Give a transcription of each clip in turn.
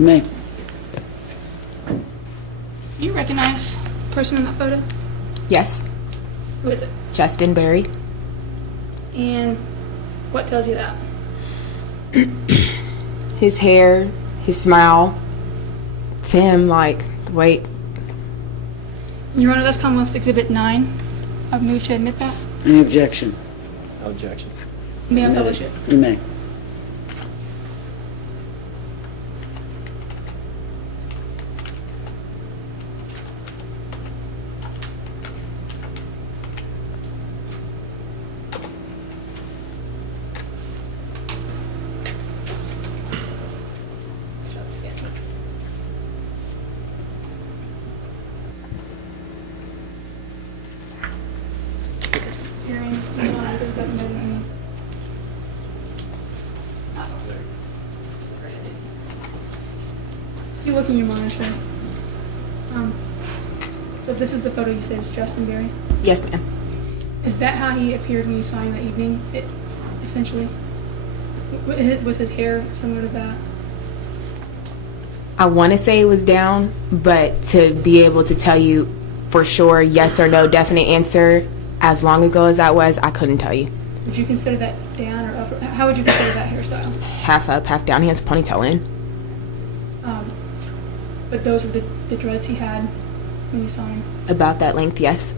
Me. Do you recognize the person in that photo? Yes. Who is it? Justin Berry. And what tells you that? His hair, his smile. It's him, like, wait. Your Honor, that's Commonwealth's Exhibit 9. I've moved to admit that. Any objection? Objection. May I publish it? You may. Hearing the government and you look in your monitor. So this is the photo you said is Justin Berry. Yes, ma'am. Is that how he appeared when you saw him that evening? Essentially, was his hair similar to that? I want to say it was down, but to be able to tell you for sure, yes or no, definite answer, as long ago as that was, I couldn't tell you. Would you consider that down or up? How would you consider that hairstyle? Half up, half down. He has a ponytail in. But those were the dreads he had when you saw him. About that length, yes.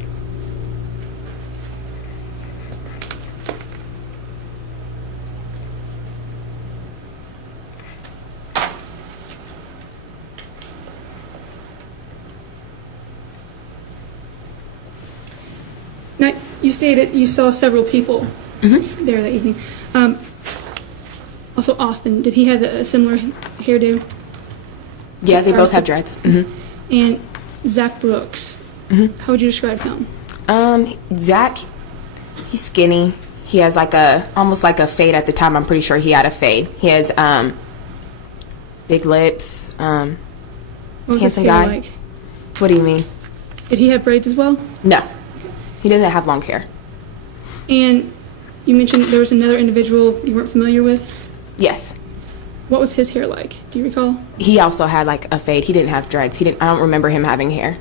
Now, you stated you saw several people there that evening. Also, Austin, did he have a similar hairdo? Yeah, As they far both as have the- dreads. And Zach Brooks, how would you describe him? Zach, he's skinny. He has like almost like a fade at the time. I'm pretty sure he had a fade. He has big lips. What was his Handsome hair guy. like? What do you mean? Did he have braids as well? No, he doesn't have long hair. And you mentioned there was another individual you weren't familiar with. Yes, What was his hair like? Do you recall? he also had like a fade. He didn't have dreads. I don't remember him having hair.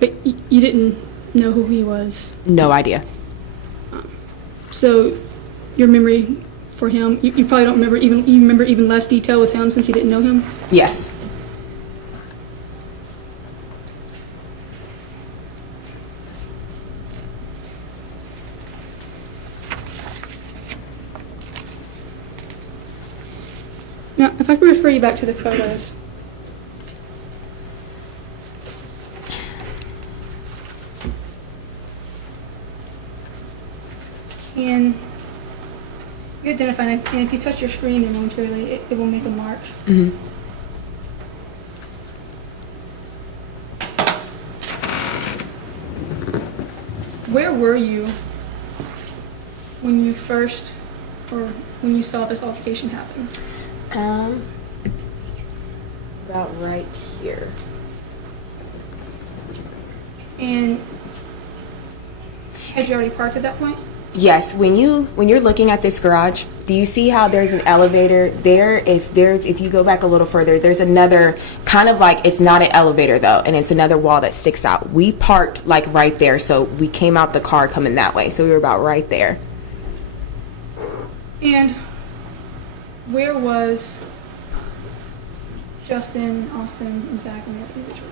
But you didn't know who he was. No idea. So your memory for him, you probably don't remember you remember even less detail with him since you didn't know him? Yes. Now, if I could refer you back to the photos. And you identify, and if you touch your screen there momentarily, it will make a mark. Where were you when you first, or when you saw this altercation happen? About right here. And had you already parked at that point? Yes, when you're looking at this garage, do you see how there's an elevator there? If you go back a little further, there's another kind of like, it's not an elevator though, and it's another wall that sticks out. We parked like right there, so we came out the car coming that way, so we were about right there. And where was Justin, Austin, and Zach and the other individual?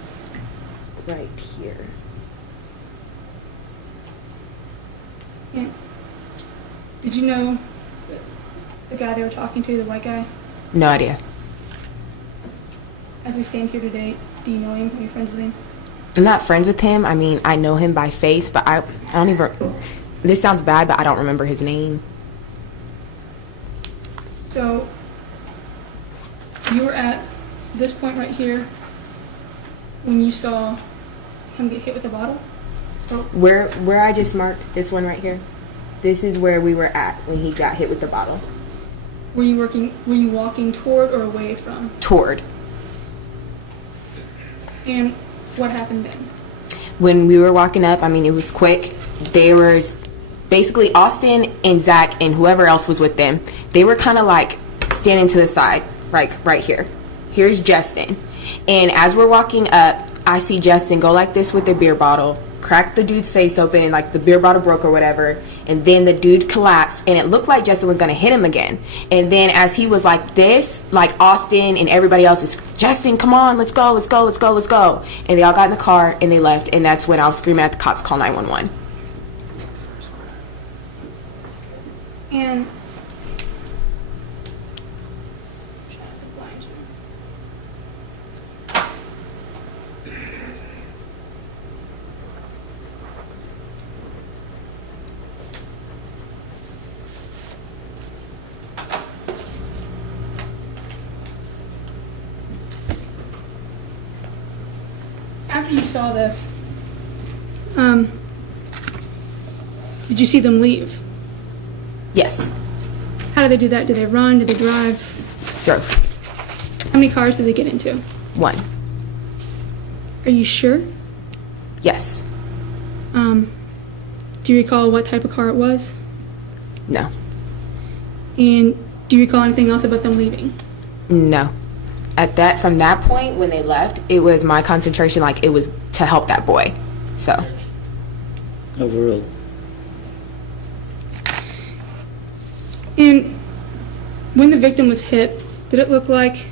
Right here. And did you know the guy they were talking to, the white guy? No idea. As we stand here today, do you know him? Are you friends with him? I'm not friends with him. I mean, I know him by face, but I don't even, this sounds bad, but I don't remember his name. So you were at this point right here when you saw him get hit with a bottle? Where I just marked, this one right here, this is where we were at when he got hit with the bottle. Were you walking toward or away from? Toward. And what happened then? When we were walking up, I mean, it was quick. There was basically Austin and Zach and whoever else was with them. They were kind of like standing to the side, right here. Here's Justin. And as we're walking up, I see Justin go like this with the beer bottle, crack the dude's face open, like the beer bottle broke or whatever, and then the dude collapsed, and it looked like Justin was gonna hit him again. And then as he was like this, like Austin and everybody else is, Justin, come on, let's go, let's go, let's go, let's go. And they all got in the car and they left, and that's when I was screaming at the cops, call 911. And after you saw this, did you see them leave? Yes. How did they do that? Did they run? Did they drive? Drove. How many cars did they get into? 1. Are you sure? Yes. Do you recall what type of car it was? No. And do you recall anything else about them leaving? No. From that point when they left, it was my concentration, like it was to help that boy. So. Overruled. And when the victim was hit, did it look like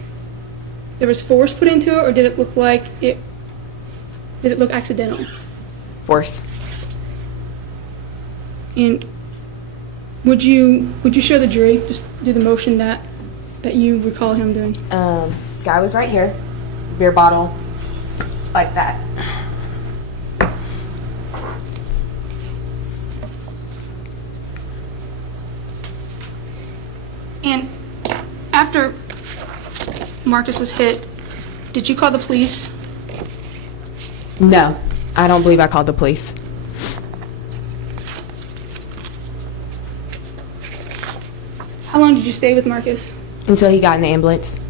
there was force put into it, or did it look accidental? Force. And would you show the jury, just do the motion that you recall him doing? Guy was right here, beer bottle, like that. And after Marcus was hit, did you call the police? No, I don't believe I called the police. How long did you stay with Marcus? Until he got in the ambulance.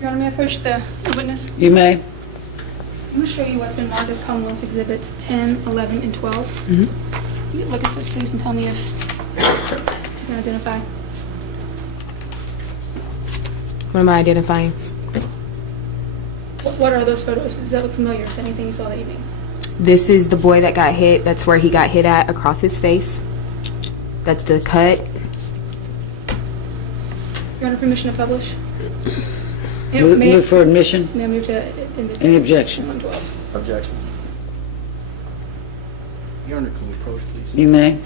Your Honor, may I approach the witness? You may. I'm going to show you what's been marked as Commonwealth's Exhibits 10, 11, and 12. Mm-hmm. You can look at this, please, and tell me if you can identify. What am I identifying? What are those photos? Does that look familiar to anything you saw that evening? This is the boy that got hit. That's where he got hit at, across his face. That's the cut. Your Honor, permission to publish? Move for admission. May I move to Any objection? 112. Objection. Your Honor, can we approach, please? You may.